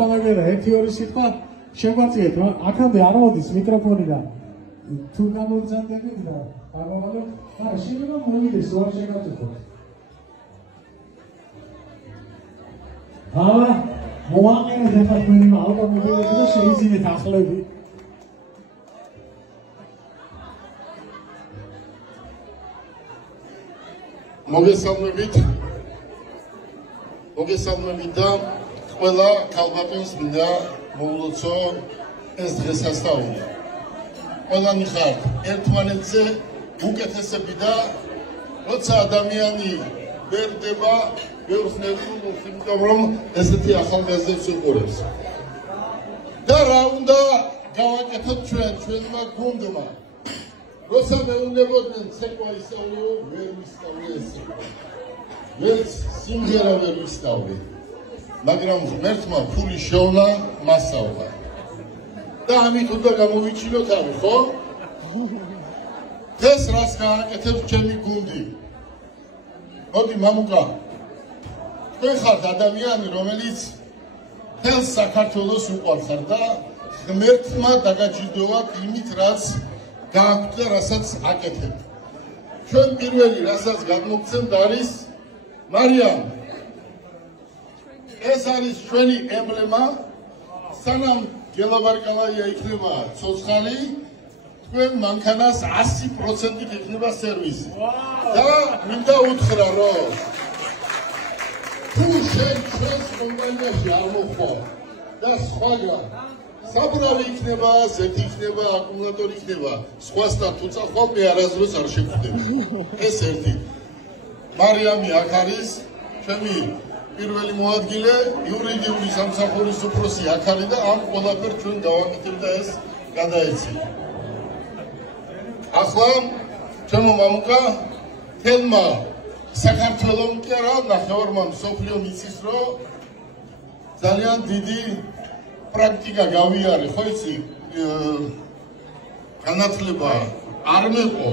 ახტამაგერა ერთი ორი სიტყვა შეგვაწიეთ, აქამდე არ მოდის მიკროფონი და თუ გამოგზავნებით და აღავალო, არა, შეიძლება მოვიდეს, რა შეგაწევთ. მოამერეთ ახლა თქვენი ავტომობილები და შეიძინეთ ახლები. მოგესალმებით და ყველა ქალბატონს მინდა მოულოცო ეს დღესასწაული. ყველანი ხართ ერთმანეთზე უკეთესები და როცა ადამიანი ვერ დება ბევრს ნებულობს, იმიტომ რომ ესეთი ახალგაზრდებს უყურებს. და რა უნდა გავაკეთოთ ჩვენმა გუნდმა? როცა მეუნებოდნენ ცეკვა ისწავლიო, ვერ ვისწავლე ესე. ვერც სიმღერა ვერ ვისწავლე. მაგრამ ღმერთმა ფული შეულა, მასწავლა. და ამით უნდა გამოვიჩინოთ ამი, ხო? ეს რას გააკეთებს ჩემი გუნდი? მოდი მამუკა. თქვენ ხართ ადამიანი, რომელიც თელს საქართველოს უყვარხარ და ღმერთმა დაგაჯილდოვათ იმით, რაც გააქვთ და რასაც აკეთებთ. ჩვენ პირველი რასაც გადმოგცემთ არის მარიამ. ეს არის ჩვენი ემბლემა. სანამ გელაბარკალაია იქნება ცოცხალი, თქვენ მანქანას 100%-ით იქნება სერვისი. და მინდა უთხრა, რომ თუ შენ ჩვენს კომპანიაში არ მოხდა და სხვაგან საბრავი იქნება, ზეთი იქნება, აკუმულატორი იქნება, სხვასთან თუ წახვალ მე არასდროს არ შეგხვდები. ეს ერთი. მარიამი აქ არის, ჩემი პირველი მოადგილე, იურიდიული სამსახურის უფროსი აქ არის და ამ ყველაფერს ჩვენ გავაკეთებ და ეს გადაეცი. ახლა ჩემო მამუკა თელმა საქართველოს კი არა, ნახევარმა მსოფლიო მიცის, რომ ძალიან დიდი პრაქტიკა გავიარე, ხო იცი, განათლება არ მეყო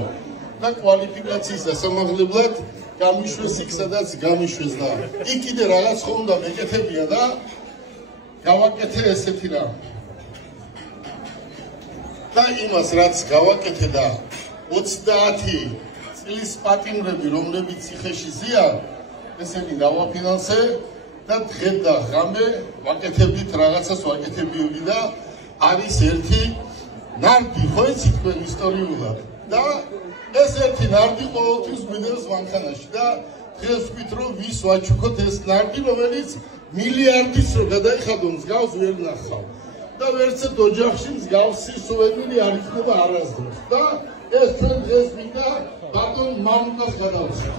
და კვალიფიკაციის დასამაღლებლად გამიშვეს იქ, სადაც გამიშვეს და იქ კიდე რაღაც ხო უნდა მეკეთებია და გავაკეთე ესეთი რამ. და იმას, რაც გავაკეთე და 30 წლის პატიმრები, რომლებიც ციხეში ზიან, ესენი დავაფინანსე და დღე და ღამე ვაკეთებით რაღაცას ვაკეთებიები და არის ერთი ნარდი, ხო იცით თქვენ ისტორიულად და ეს ერთი ნარდი ყოველთვის გვიდევს მანქანაში და დღეს ვთქვით, რომ ვის ვაჩუქოთ ეს ნარდი, რომელიც მილიარდის რო გადაიხადო მსგავს ვერ ნახავ და ვერცეთ ოჯახში მსგავსი სუვენირი არ იქნება არასდროს და ეს ჩვენ დღეს მინდა ბატონ მამუკას გადავცეთ.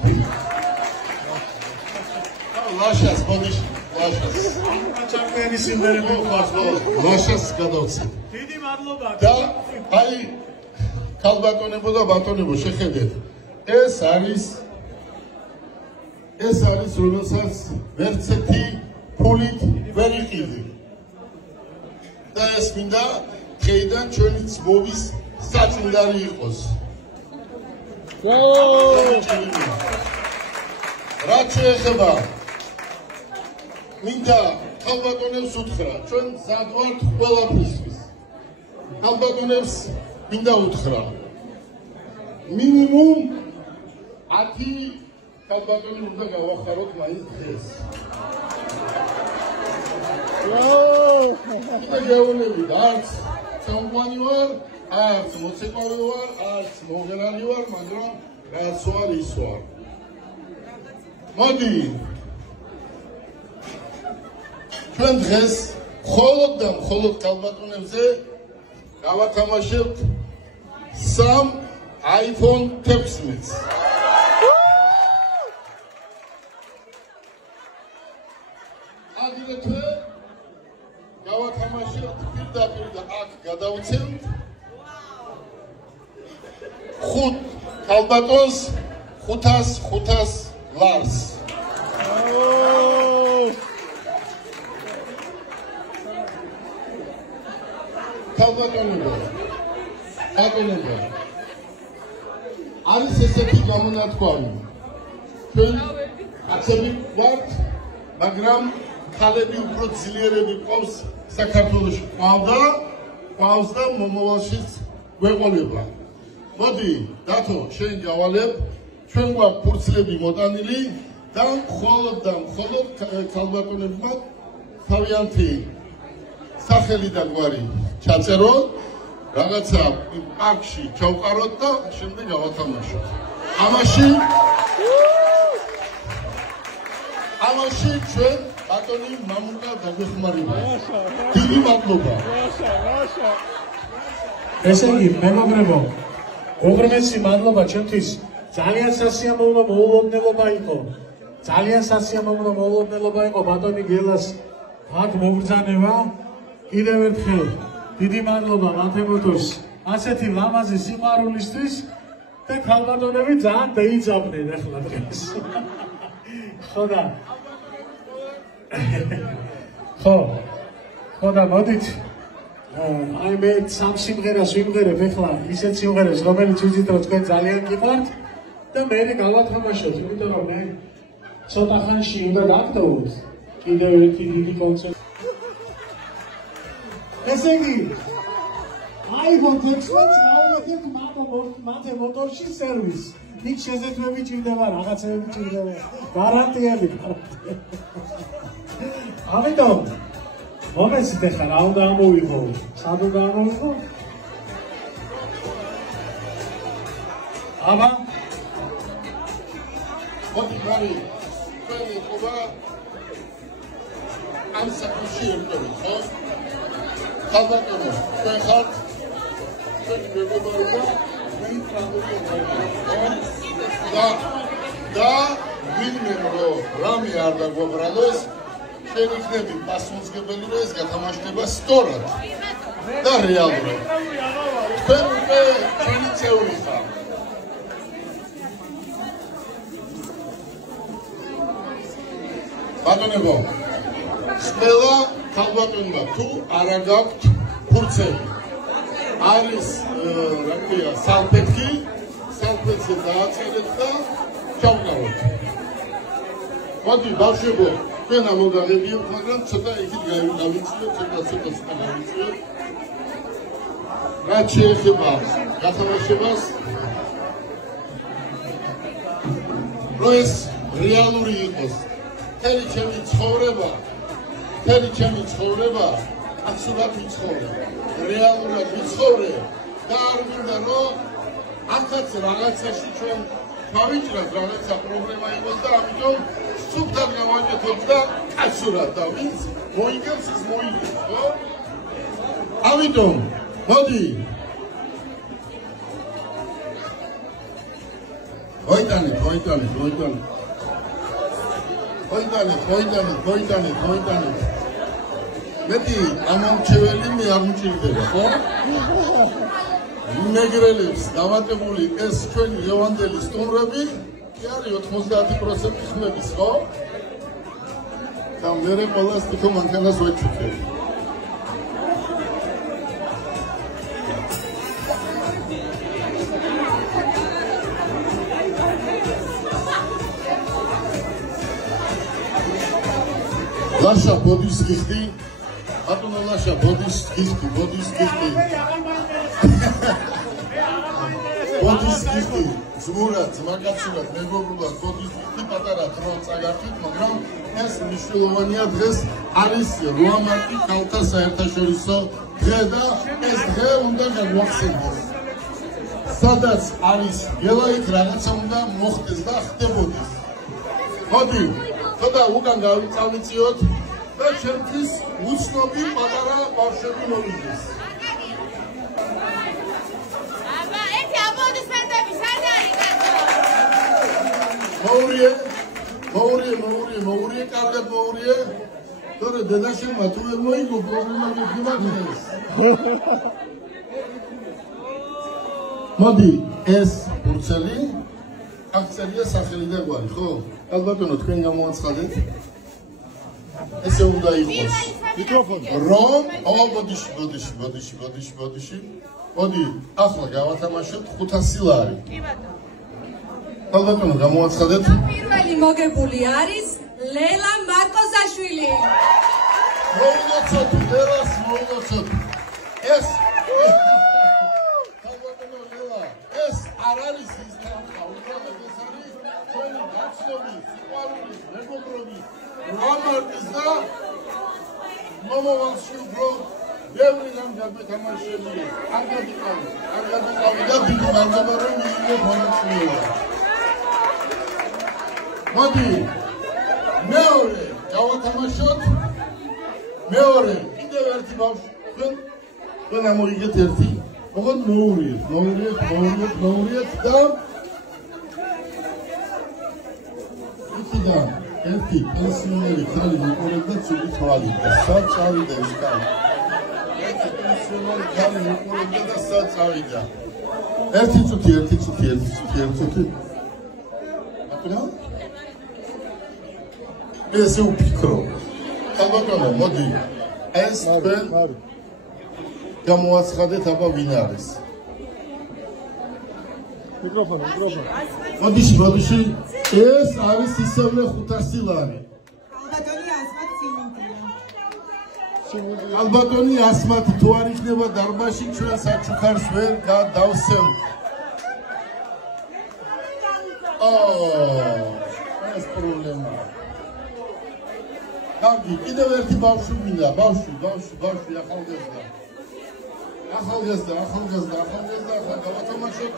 ლაშას, ბოდიში, ლაშას. ჩემპიონის სიმღერები ვხართ. ლაშას გადავცეთ. დიდი მადლობა. და აი ქალბატონებო და ბატონებო, შეხედეთ. ეს არის რომელსაც ვერცეთი ფულით ვერ იყიდი. და ეს მინდა დღეიდან ჩვენი ძმობის საწინდარი იყოს. რაც შეეხება მინდა ქალბატონებს უთხრა, ჩვენ მზად ვართ ყველაფრისთვის. ქალბატონებს მინდა უთხრა, მინიმუმ 10 ქალბატონი უნდა გავახაროთ მაინც დღეს. და გეუბნებით, არც წამყვანი ვარ, არც მოცეკვავე ვარ, არც მოღერალი ვარ, მაგრამ რაც ვარ, ის ვარ. მოდი, ჩვენ დღეს მხოლოდ და მხოლოდ ქალბატონებზე გავათამაშებთ 3 iPhone 16. აგრეთვე გავათამაშებთ პირდაპირ და აქ გადავცემთ 5 ქალბატონს 500 ლარს. ქალბატონებო, არის ესეთი გამონათქვამი. ჩვენ კაცები ვართ, მაგრამ ქალები უფრო ძლიერები ყავს საქართველოში ყავს და მომავალშიც გვეყოლება. მოდი, დათო, შენ გავალებ, ჩვენ გვაქვს ფურცლები მოტანილი და მხოლოდ ქალბატონებმა თავიანთი სახელი და გვარი ჩაწეროთ, რაღაცა პარკში ჩავყაროთ და შემდეგ გავათამაშოთ. ამაში ჩვენ ბატონი მამუკა დაგვეხმარება. დიდი მადლობა. ესე იგი, მეგობრებო, უღრმესი მადლობა ჩემთვის ძალიან სასიამოვნო მოულოდნელობა იყო. ძალიან სასიამოვნო მოულოდნელობა იყო ბატონი გელას აქ მოგბრძანება. კიდევ ერთხელ დიდი მადლობა მათემოტოს ასეთი ლამაზი სიყვარულისთვის და ქალბატონები ძალიან დაიძაბნენ ახლა დღეს. ხო და მოდით აი მე სამ სიმღერას ვიმღერებ ახლა ისეთ სიმღერებს რომელიც ვიცით რომ თქვენ ძალიან გიყვართ და მე გავათამაშოთ იმიტომ რომ მე ცოტა ხანში უნდა დავტოვოთ კიდევ ერთი დიდი კონცერტი. ესე იგი iPhone 16 გავაკეთეთ მათემოტოში სერვის. იქ შეზეთვები ჭირდება, რაღაცები ჭირდება, გარანტიები. ამიტომ მომეცით ახლა რა უნდა ამოვიღო, სად უნდა ამოვიღო? აბა მოდი ბარი, თქვენი ყობა ამ საკუთში ერთობით, ხო? ხალბატონო, თქვენ ხართ, თქვენი მეგობრობა და ვინმე რომ რამე არ დაგვაბრალოს, შენ იქნები პასუხისმგებელი, რომ ეს გათამაშდება სწორად და რეალურად. თქვენ უკვე ჩვენი წევრი ხარ. ბატონებო, ყველა ქალბატონმა თუ არა გაქვთ ფურცელი, არის რა ქვია სალფეტკი, სალფეტზე დააწერეთ და ჩავყავოთ. მოდი ბავშვებო, თქვენ ამოგაღებიოთ, მაგრამ ცოტა იქით გავიცილოთ, ცოტა გავიცილოთ. რაც შეეხება გათამაშებას, რომ ეს რეალური იყოს, მთელი ჩემი ცხოვრება აბსოლუტურად ვიცხოვრე, რეალურად ვიცხოვრე და არ მინდა რომ ახაც რაღაცაში ჩვენ გავიჭრათ, რაღაცა პრობლემა იყოს და ამიტომ სუფთად გავაკეთოთ და კაცურად და ვინც მოიგებს ის მოიგებს, ხო? ამიტომ მოდი მოიტანეთ. მეტი ამომრჩეველი მე არ მჭირდება, ხო? მეგრელებს დავატებული ეს ჩვენი ლევანდელი სტუმრები კი არის 90% ხმების, ხო? და მე ყველას თვითონ მანქანას ვეჩუქებ. ლაშა ბოდის გიხდი, ატონა ლაშა ბოდის გიხდი. ბოდის გიხდი, ზმურად, ზმაკაცურად, მეგობრულად, ბოდის გიხდი პატარა დრო წაგართვით, მაგრამ ეს მნიშვნელოვანია დღეს არის 8 მარტი ქალთა საერთაშორისო დღე და ეს დღე უნდა გაგვახსენდეს. სადაც არის გელაით რაღაცა უნდა მოხდეს და ხდებოდეს. მოდი ცოტა უკან გავიწავიწიოთ და ჩემთვის უცნობი პატარა ბავშვები მოვიდეს. აბა, ერთი აპლოდისმენტები სად არის კაცო? მოურიე, კარგად მოურიე. თორე დედაშვილმა თუ ვერ მოიგო პრობლემა გიხმარდეს. მოდი, ეს ფურცელი აქცია სახელი და გვარი, ხო? ალბათონო თქვენ გამოაცხადეთ. ესე უნდა იყოს. მიკროფონი. რომ, ბოდიში. მოდი, ახლა გავათამაშოთ 500 ლარი. კი ბატონო. ალბათონო გამოაცხადეთ. პირველი მოგებული არის ლელა მაკოზაშვილი. მოულოცოთ ლელას მოულოცოთ. ეს ალბათო ლელა ეს არ არის ის თანხა, უბრალოდ ეს არის ჩვენი გაცნობის, სიყვარულის, მეგობრობის, რომანტის და მომავალში უფრო ბევრი რამ გათამაშებია. არ გადიყავი და დიდი მადლობა რომ მიიღო მონაწილეობა. მოდი მეორე გავათამაშოთ. მეორე კიდევ ერთი ბავშვი თქვენ ამოიგეთ ერთი. ოღონდ მოურიეთ და იქიდან ერთი პენსიონერი ქალი მიყურებდა ცუდი თვალი და სად წავიდა ის ქალი. ერთი პენსიონერი ქალი მიყურებდა და სად წავიდა. ერთი წუთი. აკრა? ესე უფიქრო. ალბათო მოდი ეს თქვენ გამოაცხადეთ აბა ვინ არის. მიკროფონი. მოდიში. ეს არის ისევ 500 ლარი. ალბათონი ასმათი თუ არ იქნება დარბაზში ჩვენ საჩუქარს ვერ გადავსევთ. ეს პრობლემაა. კარგი, კიდევ ერთი ბავშვი მინდა, ბავშვი, ახალგაზრდა, გავათამაშოთ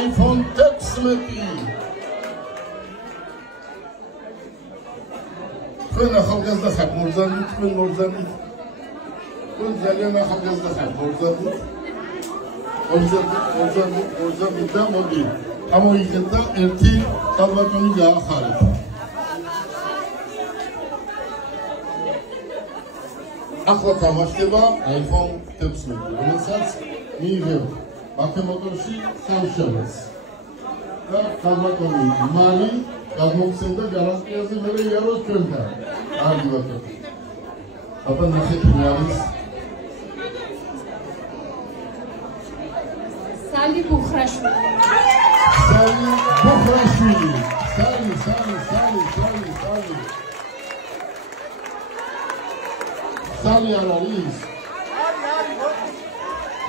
iPhone 16. თქვენ ახალგაზრდა ხართ, მოგზავნით, თქვენ ძალიან ახალგაზრდა ხართ, მოგზავნით და მოდი, ამოიგეთ და ერთი ალბათონი გაახარეთ. ახლა თამაშდება iPhone 16, რომელსაც მიიღებთ მათემატიკაში სამშაბათს. და ალბათონი მალი გადმოგცემდა გარანტიაზე მე იაროს ჩვენთან. კარგი ბატონო. აბა ნახეთ ვინ არის. სალი ბუხრაშვილი. სალი არ არის.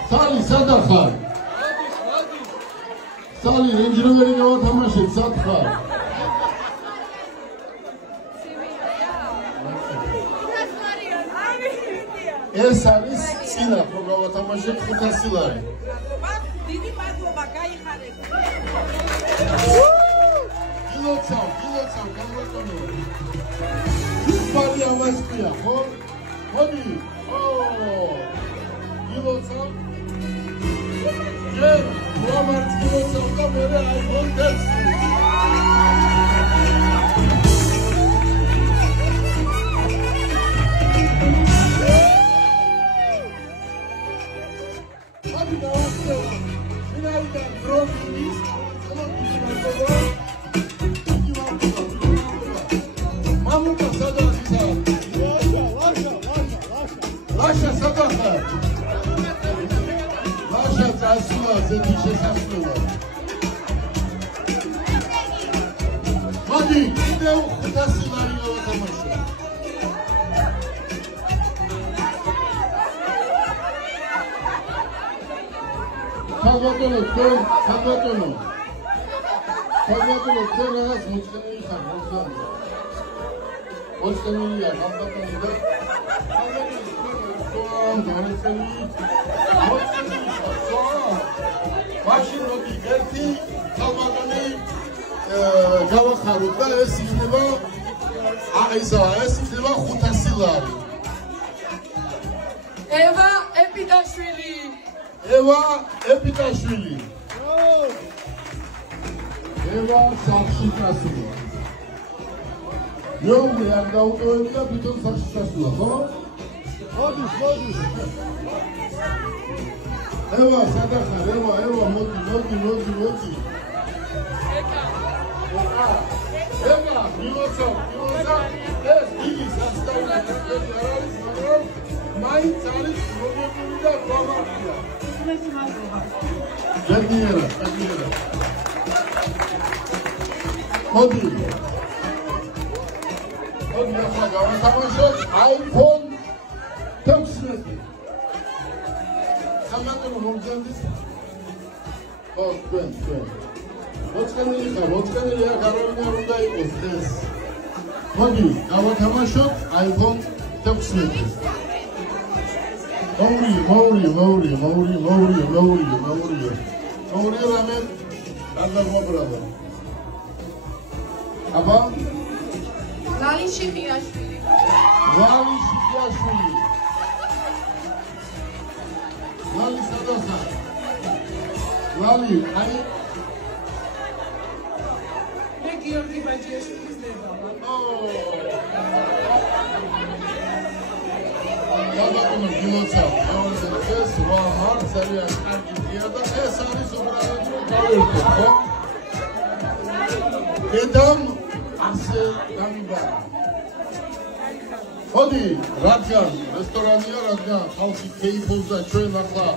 სალი სადა ხარ? სალი Range Rover-ი გავათამაშეთ, სად ხარ? ეს არის წინა რო გავათამაშეთ 500 ლარი. დიდი მადლობა, გაიხარეთ. გილოცავ, გამოტონო. ფარი ამას ქვია, ხო? მოდი. გილოცავ. ჯერ მომართ გილოცავ და მე iPhone 16. Salvatore, tu ragas muchkeni xar, muchkeni ya, Salvatore da. Maşin modi erti Salvatore gavaxarut da es ikნება es ikნება 500 lari. Eva Epitashvili. Eva Sakshikasova. Yo'q, ham davto'yinda butun Sakshikasova, ხო? Mo'dis. Eva, sadaqar, Eva, mo'di. Eva, milotsa. Es დიდი სასწაული არის, მაგრამ მაინც არის მოგებული და გამარჯვება. Jadira. Modi. მოდი ახლა გავათამაშოთ iPhone 16. სამატრო მომძანდის. ო, თქვენ. მოწყენილი ხარ, აქ არავინ არ უნდა იყოს ეს. მოდი, გავათამაშოთ iPhone 16. მოურია რამე გადაგმობრალო. აბა ლალი შიხიაშვილი. ლალი სადახა. ლალი, აი მე გიორგი ბაჯიაშვილის დება. Kalbakonu gilotsa, ez var seriyan erkekliğe da esari sobralarını kavurdu. Dedam ase damibar. Hadi, Radgan, restoraniya Radgan, halkı keyifozda çöy nakla.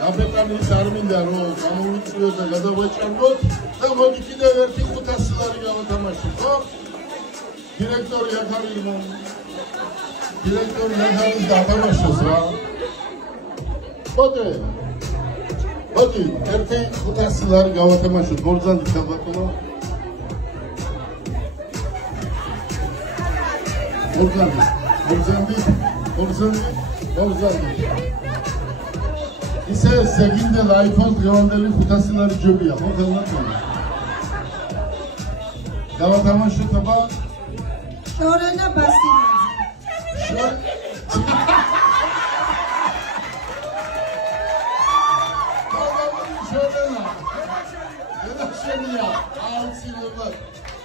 Nabekanis arminda ro, kamuvitsiyoza gadavaçangot, da hadi ki de verti kutasıları gavatamaşır. Direktor yakarıyım. Direktor yakarıyız gatamaşız ya. Hadi, erkeğin kutasıları gavatamaşır. Borzan dikabakonu. Borzan. İse seginde iPhone gavandeli kutasıları cöbü yap. O kadar mı? Gavatamaşır taba. Şorana basın.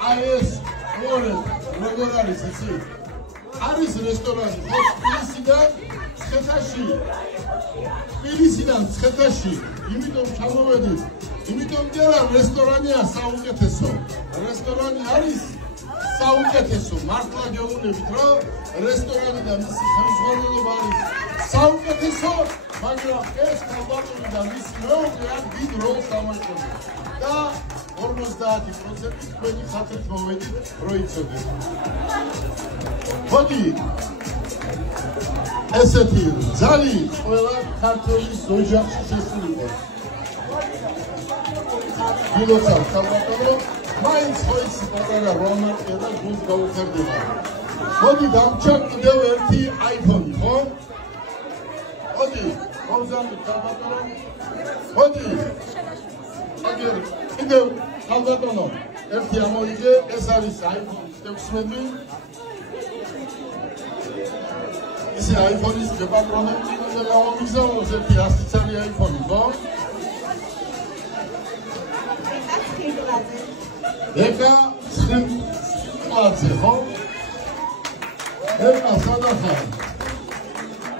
AES, Flores, Regularis, არის რესტორანი თბილისიდან ცხეთაში, იმიტომ ჩამოვედით, იმიტომ ჯერა რესტორანია საუკეთესო. რესტორანი არის საუკეთესო, მართლა გეუბნებით, რომ რესტორანი და მისი ხელმძღვანელობა არის საუკეთესო, მაგრამ ეს ქალბატონი და მისი მეუღლე აქ დიდ როლს თამაშობს. და 50% თქვენი ხათით მოვედით, რო იცოდეთ. მოდი ესეთი ძალი ყველა ქართლის ოჯახში შესულიყო. გილოცავ ქალბატონო, მაინც ხოიცი პატარა რომანტია და გულს გაუხერდება. მოდი დამჭა კიდევ ერთი iPhone, ხო? მოდი, მოვზამოთ ქალბატონო. მოდი. აგერ კიდევ ქალბატონო, ერთი ამოიგე, ეს არის iPhone 16. Isi iPhone-ის გეპატრონები და გავამიგზავნოს ერთი 100 წელი iPhone-ი, ხო? ეკა ცხიმლაძე, ხო? ეკა სადახარ?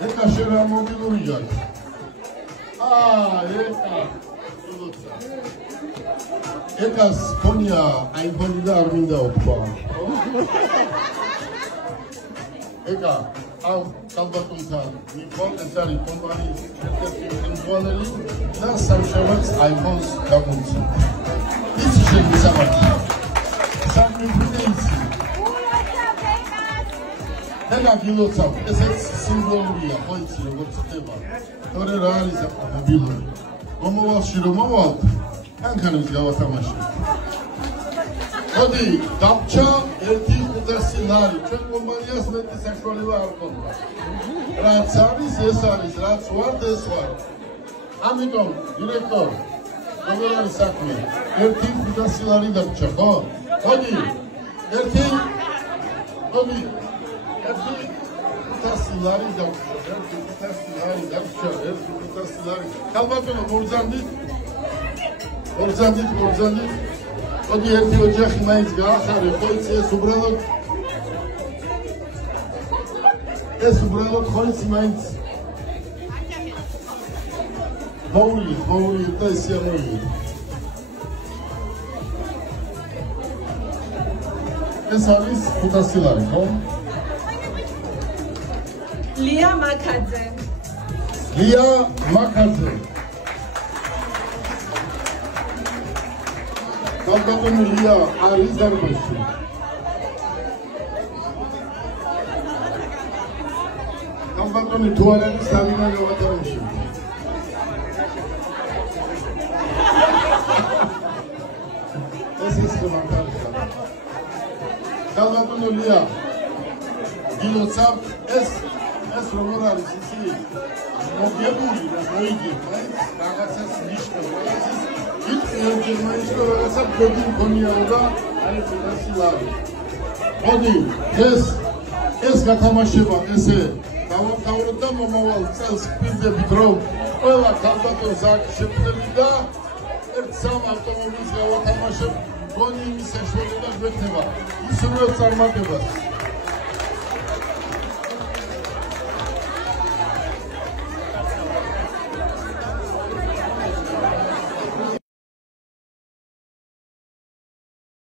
ეკა შენ მობილური ჯარი. ეკა ეკას ფონია iPhone-ი და არ მინდა უთქვა. ეკა ამ ქალბატონთან მიყოლ ეს არის კომპანიის ერთ-ერთი ხელმძღვანელი და სამშაბათს iPhone-ს გამომცემ. იცი შენ მისამართი. სამიფრინეიცი. ეკა გილოცავ, ესეც სიმბოლურია, ხო იცი როგორც ხდება. თორე რა არის აქ მობილური. მომავალში რომ მოვალთ, ანქანებს გავათამაშოთ. მოდი, დამჭა ერთი 500 ლარი, ჩვენ კომპანიას მეტი საშუალება არ ქონდა. რაც არის, ეს არის, რაც ვარ, ეს ვარ. ამიტომ, დირექტორ, როგორ არის საქმე? ერთი 500 ლარი დამჭა, ხო? მოდი, ერთი 500 ლარი დამჭა, ერთი 500 ლარი დამჭა, ერთი 500 ლარი. ქალბატონო, მოგზავნით? მოგზავნით? მოდი ერთი ოჯახი მაინც გაახარე, ხო იცი ეს უბრალოდ ხო იცი მაინც მოულიეთ და ისე ამოიეთ. ეს არის 500 ლარი, ხო? ლია მაკაძე. ქალბატონი ლია არის დარბაზში. ალბათონი თუ არ არის სამინა გავატარებია. ეს ის კომენტარია. ალბათონი ლია. გილოცავ ეს როგორ არის ისი? მოგებული და მოიგი, რაღაცას ნიშნავს. ის გერმანიაში რაღაცა გოდი მქონია და არის წასი ლარი. მოდი ეს გათამაშება ესე დავამთავროთ და მომავალ წელს ვფიქრდებით რომ ყველა ქალბატონს აქვს შეფთები და ერთ სამ ავტომობილს გავათამაშებ გონი იმის საშუალება გვექნება ისურვებ წარმატებას